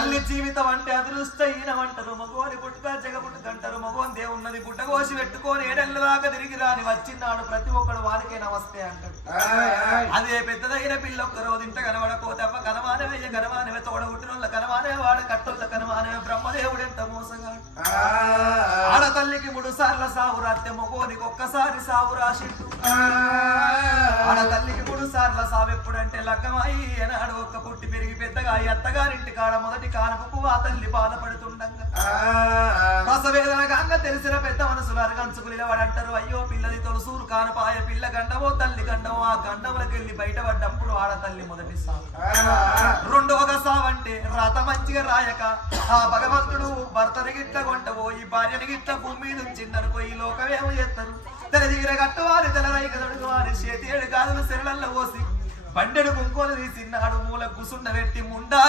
తల్లి జీవితం అంటే అదృష్టహీనమంటారు మగోని పుట్టుక జగ పుట్టుకంటారు మగోని దేవున్నది పుట్ట కోసి పెట్టుకొని ఏడెళ్ళ దాకా తిరిగి రాని వచ్చినాడు ప్రతి ఒక్కడు వానికే నమస్తే అంటాడు అదే పెద్దదైన పిల్ల ఒక్క రోజు ఇంట కనబడపోతే అవ్వ కనమానవయ్య కనమానవే తోడ పుట్టినోళ్ళ కనమానే వాడ కట్టోళ్ళ కనమానవే బ్రహ్మదేవుడు ఎంత మోసగాడు ఆడతల్లికి 3 సార్ల సావు రాత్తే మగోనికి ఒక్కసారి సావు రాసిండు ఆడతల్లికి 3 సార్ల సావు ఎప్పుడంటే లగ్గమాయి ఏనాడు ఒక్క పుట్టి పెరిగి పెద్దగా అత్తగారింటి కాడ మొదటి కానుకకు ఆ తల్లి బాధపడుతుండగా రసవేదనగా తెలిసిన పెద్ద మనసులు అరగంచుకుని వాడంటారు అయ్యో పిల్లది తొలసూరు కానపాయ పిల్ల గండమో తల్లి గండమో ఆ గండములకు వెళ్ళి బయటపడ్డప్పుడు ఆడతల్లి మొదటి సావు రెండోగా సావంటే రాత మంచిగా రాయక ఆ భగవంతుడు భర్తని గిట్ల కొంటపోయి భార్యని గిట్ల భూమి మీద ఉంచిందనుకో ఈ లోకమేమో చేస్తారు తెల దిగిర కట్టువాలి తెల రైక తొడుగువాలి చేతి 7 గాజులు సెరలల్లో పోసి బండెడు కుంకోలు తీసిన్నాడు మూల గుసుండ పెట్టి ముండా